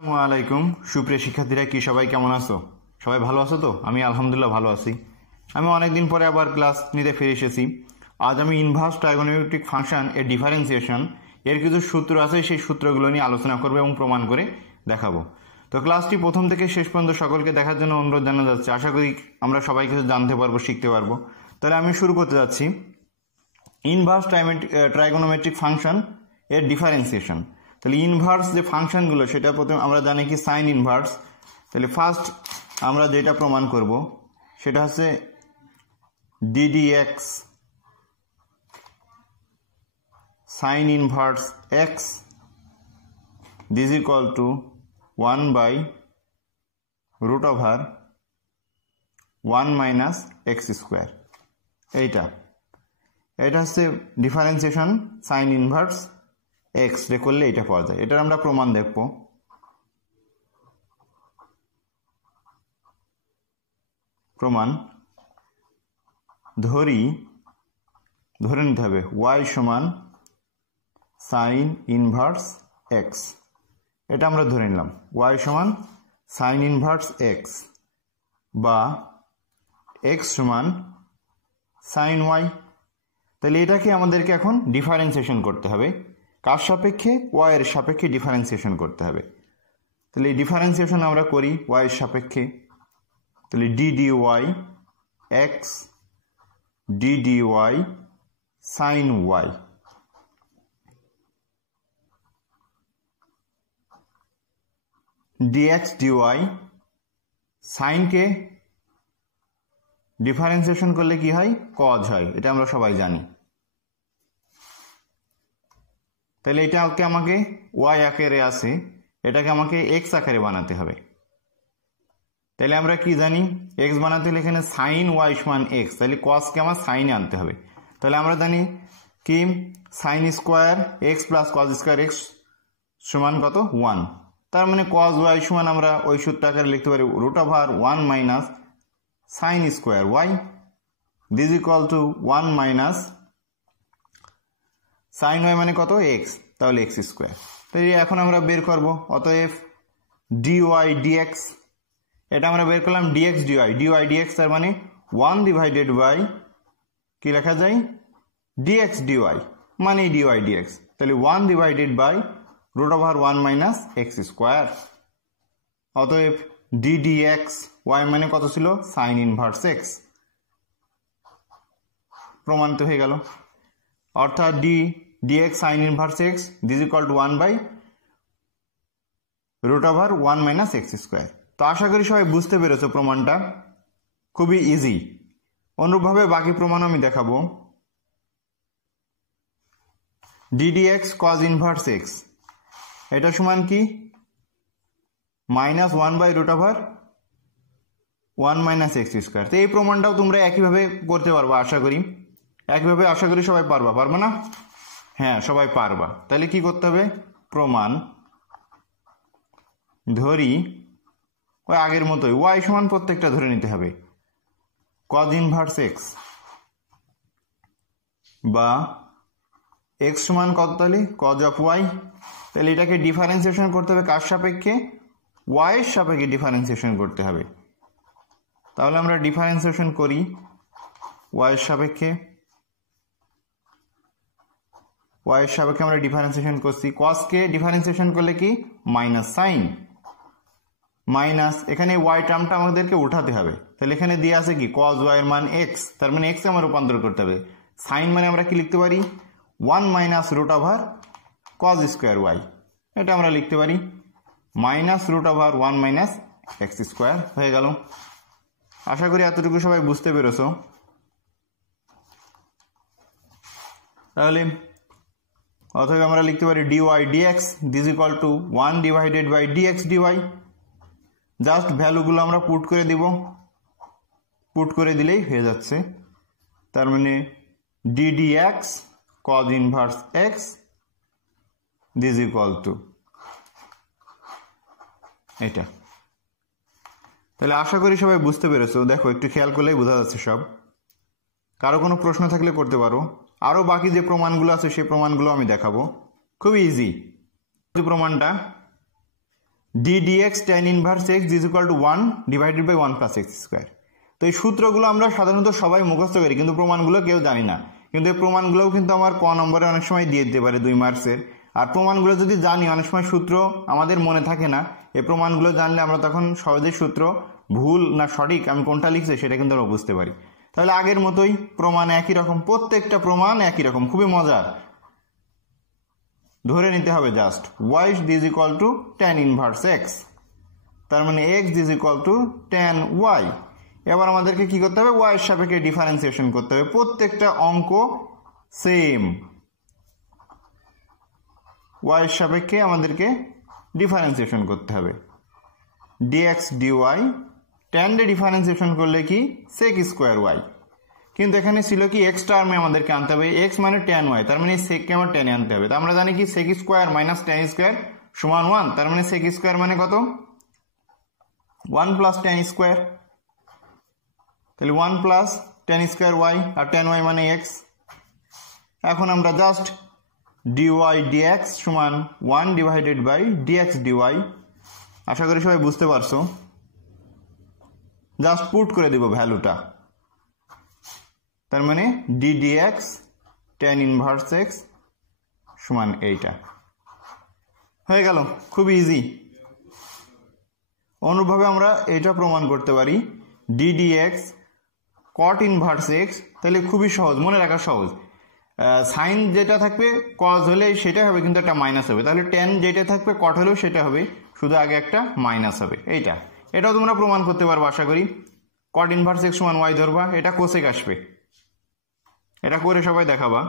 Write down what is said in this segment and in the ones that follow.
আসসালামু আলাইকুম সুপ্রিয় শিক্ষার্থীরা, কি সবাই কেমন আছো? সবাই ভালো আছো তো? আমি আলহামদুলিল্লাহ ভালো আছি। আমি অনেকদিন পরে আবার ক্লাস নিতে ফিরে এসেছি। আজ আমি ইনভার্স ট্রাইগোনোমেট্রিক ফাংশন এর ডিফারেন্সিয়েশন এর কিছু সূত্র আছে, সেই সূত্রগুলো নিয়ে আলোচনা করবো এবং প্রমাণ করে দেখাবো। তো ক্লাসটি প্রথম থেকে শেষ পর্যন্ত সকলকে দেখার জন্য অনুরোধ জানানো যাচ্ছে। আশা করি আমরা সবাই কিছু জানতে পারবো, শিখতে পারবো। তাহলে আমি শুরু করতে যাচ্ছি ইনভার্স ট্রাইগোনোমেট্রিক ফাংশন এর ডিফারেন্সিয়েশন। তাহলে ইনভার্স যে ফাংশনগুলো সেটা প্রথমে আমরা জানি কি সাইন ইনভার্স। তাহলে ফার্স্ট আমরা যেটা প্রমাণ করব সেটা হচ্ছে ddx sign inverse X this equal two 1/√1 minus X square. এটা হচ্ছে differentiation sign inverse X ray করলে এটা পাওয়া যায়। এটার আমরা প্রমাণ দেখব। প্রমাণ ধরে নিতে হবে y সমান সাইন ইনভার্স এক্স। এটা আমরা ধরে নিলাম y সমান সাইন ইনভার্স এক্স বা x সমান সাইন ওয়াই। তাহলে এটাকে আমাদেরকে এখন ডিফারেন্সিয়েশন করতে হবে। কার সাপেক্ষে? y এর সাপেক্ষে ডিফারেন্সিয়েশন করতে হবে। তাহলে এই ডিফারেন্সিয়েশন আমরা করি y এর সাপেক্ষে। তাহলে ddy x ddy sine y। dx dy সাইনকে ডিফারেন্সিয়েশন করলে কি হয়? কজ হয়। এটা আমরা সবাই জানি। তাহলে এটাকে আমাকে y আকারে আছে, এটাকে আমাকে x আকারে বানাতে হবে। তাহলে আমরা কি জানি? x বানাতে হলে এখানে সাইন y সমান x, তাহলে কসকে আমার সাইনে আনতে হবে। তাহলে আমরা জানি কি sine square x plus cos square x সমান কত? 1। তার মানে কস y সমান আমরা ওই সূত্র আকারে লিখতে পারি √1 minus sine square y this equal to 1 minus sine Y মানে কত? এক্স, তাহলে এক্স স্কোয়ার। তাই এখন আমরা বের করব। অতএব ডিওয়াই ডিএক্স, এটা আমরা বের করলাম ডিএক্স ডিওয়াই ডিএক্স, তার মানে 1 ডিভাইডেড বাই কি লেখা যায়? ডিএক্স ডিওয়াই মানে ডিওয়াই ডিএক্স। তাহলে 1 divided by √1 minus X square. অতএব ডিডিএক্স ওয়াই মানে কত ছিল? Sine inverse X. প্রমাণিত হয়ে গেল। অর্থাৎ dx sin inverse x this equal to 1/√1 minus x square। তো আশা করি সবাই বুঝতে পেরেছো প্রমাণটা খুবই ইজি। অনুরূপভাবে বাকি প্রমাণ আমি দেখাবো। ddx cos inverse x এটা সমান কি? -1/√1 minus x square। তো এই প্রমাণটাও তোমরা একইভাবে করতে পারবা আশা করি। একইভাবে আশা করি সবাই পারবা, পারবে না? হ্যাঁ, সবাই পারবা। তাহলে কি করতে হবে? প্রমাণ ধরি ওই আগের মতোই y সমান প্রত্যেকটা ধরে নিতে হবে cos ইনভার্স x বা x সমান কত? তাহলে cos অফ y। তাহলে এটাকে ডিফারেন্সিয়েশন করতে হবে কার সাপেক্ষে? y এর সাপেক্ষে ডিফারেন্সিয়েশন করতে হবে। তাহলে আমরা ডিফারেন্সিয়েশন করি y এর সাপেক্ষে। y এর সাপেক্ষে আমরা ডিফারেন্সিয়েশন করছি। cos কে ডিফারেন্সিয়েশন করলে কি? মাইনাস সাইন মাইনাস এখানে y টার্মটা আমাদেরকে উঠাতে হবে। তাহলে এখানে দিয়ে আছে কি? cos y এর মান x, তার মানে x আমরা রূপান্তর করতে হবে। সাইন মানে আমরা কি লিখতে পারি? 1 মাইনাস √cos স্কোয়ার y। এটা আমরা লিখতে পারি -√1 মাইনাস এক্স স্কোয়ার হয়ে গেল। আশা করি এতটুকু সবাই বুঝতে পেরেছো। তাহলে অথবা আমরা লিখতে পারি dy dx this equal to 1 divided by dx dy। Just ভ্যালুগুলো আমরা পুট করে দিব, পুট করে দিলেই হয়ে যাচ্ছে। তার মানে ddx cos inverse x this equal two এটা। তাহলে আশা করি সবাই বুঝতে পেরেছো। দেখো একটু খেয়াল করলেই বোঝা যাচ্ছে সব। কারো কোনো প্রশ্ন থাকলে করতে পারো। আরও বাকি যে প্রমাণগুলো আছে সেই প্রমাণগুলো আমি দেখাবো। খুবই ইজি প্রমাণটা। D dx tan inverse X is equal to 1 divided by 1 plus X square. তো এই সূত্রগুলো আমরা সাধারণত সবাই মুখস্থ করি, কিন্তু প্রমাণগুলো কেউ জানি না। কিন্তু এই প্রমাণগুলোও কিন্তু আমার ক নম্বরে অনেক সময় দিয়ে দিতে পারে 2 মার্কসের। আর প্রমাণগুলো যদি জানি, অনেক সময় সূত্র আমাদের মনে থাকে না, এই প্রমাণগুলো জানলে আমরা তখন সহজেই সূত্র ভুল না সঠিক আমি কোনটা লিখছি সেটা কিন্তু আমরা বুঝতে পারি। তাহলে আগের মতোই প্রমাণ একই রকম, প্রত্যেকটা প্রমাণ একই রকম, খুবই মজার। ধরে নিতে হবে just y is equal two tan inverse x, তার মানে x is equal two tan y। এবার আমাদেরকে কি করতে হবে, y এর সাপেক্ষে ডিফারেন্সিয়েশন করতে হবে। প্রত্যেকটা অঙ্ক সেম, y এর সাপেক্ষে আমাদেরকে ডিফারেন্সিয়েশন করতে হবে। dx dy tan day differentiation করলে কি sec স্কোয়ার y, কিন্তু এখানে ছিল কি x টার্মে আমাদেরকে আনতে হবে, x মানে ট্যান y, তার মানে সেককে আমার ট্যানে আনতে হবে। তো আমরা জানি কি sec square minus tan square সমান 1, তার মানে sec স্কোয়ার মানে কত 1 প্লাস ট্যান স্কোয়ার, তাহলে 1 প্লাস ট্যান স্কোয়ার y, আর ট্যান y মানে x। এখন আমরা জাস্ট dy dx সমান 1 ডিভাইডেড বাই dx dy, আশা করি সবাই বুঝতে পারছো। জাস্ট পুট করে দিব ভ্যালুটা, তার মানে D dx tan inverse X সমান এইটা হয়ে গেল, খুব ইজি। অনুরূপভাবে আমরা এটা প্রমাণ করতে পারি D dx cot inverse X, তাহলে খুবই সহজ, মনে রাখা সহজ। সাইন যেটা থাকবে কজ হলে সেটা হবে, কিন্তু একটা মাইনাস হবে, তাহলে ট্যান যেটা থাকবে কট হলেও সেটা হবে, শুধু আগে একটা মাইনাস হবে। এটাও তোমরা প্রমাণ করতে পারবো আশা করি। কট ইনভার্স এক্স সমান ওয়াই ধরবা, এটা কোসেক আসবে, এটা করে সবাই দেখাবা।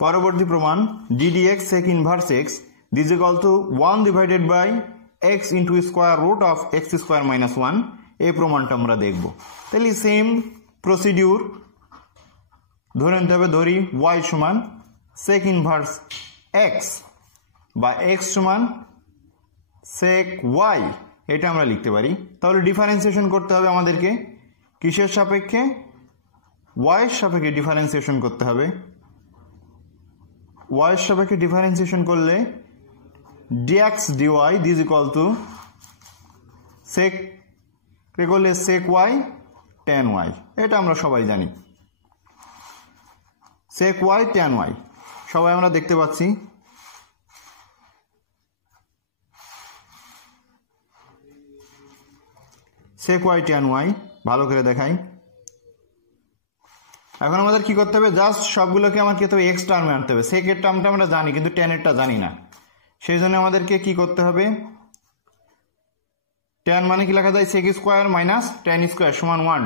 পরবর্তী প্রমাণ D dx sec inverse X this equal to 1 divided by X into square root of X square minus 1। এই প্রমাণটা আমরা দেখব। তাহলে সেম প্রসিডিউর ধরে নিতে হবে, ধরি ওয়াই সমান সেক ইনভার্স এক্স বা এক্স সমান সেক ওয়াই, এটা আমরা লিখতে পারি। তাহলে ডিফারেন্সিয়েশন করতে হবে আমাদেরকে কিসের সাপেক্ষে, ওয়াইয়ের সাপেক্ষে ডিফারেন্সিয়েশন করতে হবে। ওয়াইয়ের সাপেক্ষে ডিফারেন্সিয়েশন করলে dx dy this equal to sec করলে সেক ওয়াই ট্যান ওয়াই, এটা আমরা সবাই জানি, সেক ওয়াই ট্যান ওয়াই সবাই আমরা দেখতে পাচ্ছি। সেক ওয়াই ট্যান ওয়াই ভালো করে দেখাই। এখন আমাদের কি করতে হবে, জাস্ট সবগুলোকে আমার কি করতে হবে, এক্স টার্মে আনতে হবে। সেকের টার্মটা আমরা জানি, কিন্তু ট্যানেরটা জানি না, সেই জন্য আমাদেরকে কি করতে হবে, ট্যান মানে কি লেখা যায়, sec square minus tan square সমান 1,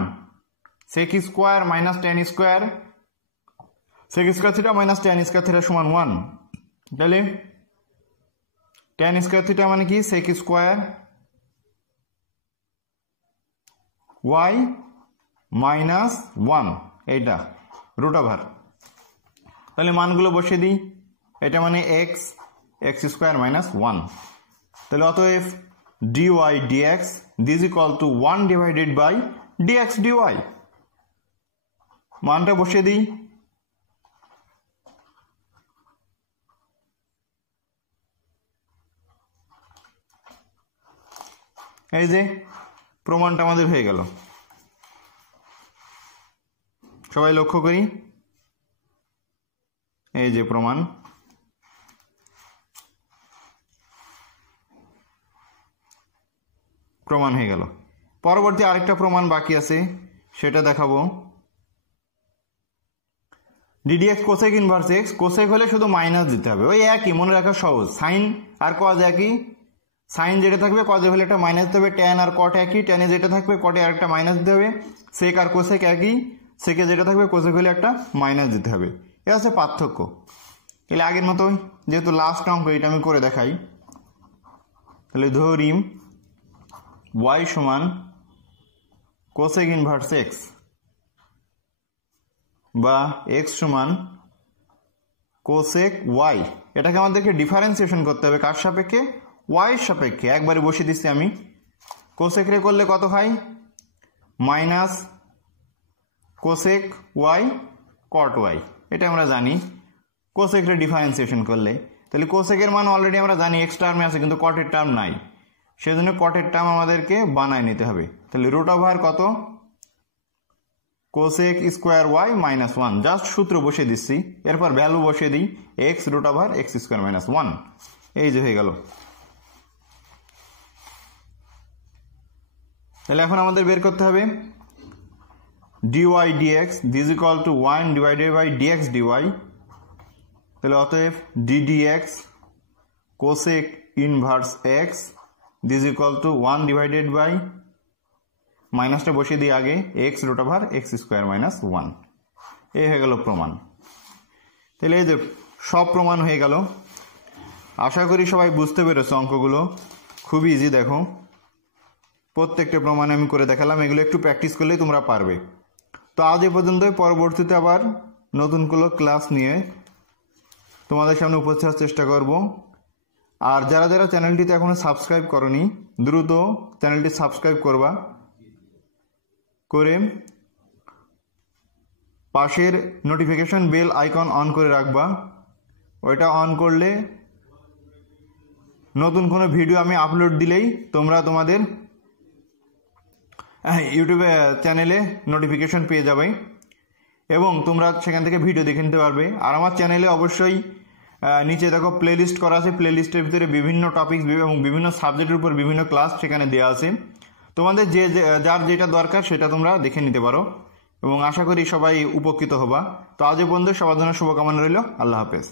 sec square minus tan square, sec square theta minus tan square theta সমান 1। তাহলে ট্যান স্কোয়ার থিটা মানে কি সেক স্কোয়ার ওয়াই মাইনাস 1, এইটা রুট ওভার। তাহলে মানগুলো বসিয়ে দিই, এটা মানে এক্স এক্স স্কোয়ার মাইনাস 1। তাহলে অতএব dy dx this equal to 1 divided by dx dy, মানটা বসিয়ে দিই। এই যে প্রমাণটা আমাদের হয়ে গেল, সবাই লক্ষ্য করি, এই যে প্রমাণ। প্রমাণ হয়ে গেল। পরবর্তী আরেকটা প্রমাণ বাকি আছে, সেটা দেখাবো। Ddx cosec inverse x, cosec হলে শুধু মাইনাস দিতে হবে, ওই একই, মনে রাখা সহজ। সাইন আর কজ একই, সাইন যেটা থাকবে কজে হলে একটা মাইনাস দিতে হবে, ট্যান আর কট একই, ট্যানে যেটা থাকবে কটে আর একটা মাইনাস দিতে হবে। সেক আর কোসেক একই, সেকে যেটা থাকবে কোসেক হলে একটা মাইনাস দিতে হবে। এটা হচ্ছে পার্থক্য। তাহলে আগের মতোই, যেহেতু লাস্ট অঙ্ক এটা আমি করে দেখাই। তাহলে ধরি ওয়াই সমান কোসেক ইনভার্স এক্স বা এক্স সমান কোসেক ওয়াই, এটাকে আমাদেরকে ডিফারেন্সিয়েশন করতে হবে কার সাপেক্ষে, ওয়াইয়ের সাপেক্ষে। একবারে বসিয়ে দিচ্ছি আমি, কোসেক রে করলে কত হয়, minus cosec y cot y, এটা আমরা জানি কোসেকের ডিফারেন্সিয়েশন করলে। তাহলে কোসেকের মান অলরেডি আমরা জানি এক্স টার্মে আছে, কিন্তু কটের টার্ম নাই, সেজন্য কটের টার্ম আমাদেরকে বানায় নিতে হবে। তাহলে রুট ওভার কত, cosec square y minus one, just সূত্র বসিয়ে দিচ্ছি, এরপর ভ্যালু বসিয়ে দিই x root over x square minus one, এই যে হয়ে গেল। তাহলে এখন আমাদের বের করতে হবে dy dx this equal to 1 divided by dx dy। তাহলে অতএব d dx cosec inverse x this equal to 1 divided by, মাইনাসটা বসিয়ে দিই আগে, x root over x square minus one, এই হয়ে গেল প্রমাণ। তাহলে এই যে সব প্রমাণ হয়ে গেল। আশা করি সবাই বুঝতে পেরেছো অঙ্কগুলো, খুবই ইজি। দেখো প্রত্যেকটা প্রমাণ আমি করে দেখালাম, এগুলো একটু প্র্যাকটিস করলেই তোমরা পারবে। তো আজ এ পর্যন্তই, পরবর্তীতে আবার নতুন কোনো ক্লাস নিয়ে তোমাদের সামনে উপস্থিত হওয়ার চেষ্টা করব। আর যারা যারা চ্যানেলটিতে এখনো সাবস্ক্রাইব করনি, দ্রুত চ্যানেলটি সাবস্ক্রাইব করবা, করে পাশের নোটিফিকেশন বেল আইকন অন করে রাখবা। ওইটা অন করলে নতুন কোনো ভিডিও আমি আপলোড দিলেই তোমরা তোমাদের ইউটিউবে চ্যানেলে নোটিফিকেশন পেয়ে যাবে এবং তোমরা সেখান থেকে ভিডিও দেখে নিতে পারবে। আর আমার চ্যানেলে অবশ্যই নিচে দেখো প্লেলিস্ট করা আছে, প্লেলিস্টের ভিতরে বিভিন্ন টপিক এবং বিভিন্ন সাবজেক্টের উপর বিভিন্ন ক্লাস সেখানে দেওয়া আছে। তোমাদের যার যেটা দরকার সেটা তোমরা দেখে নিতে পারো এবং আশা করি সবাই উপকৃত হবা। তো আজ পর্যন্ত সবার জন্য শুভকামনা রইল। আল্লাহ হাফেজ।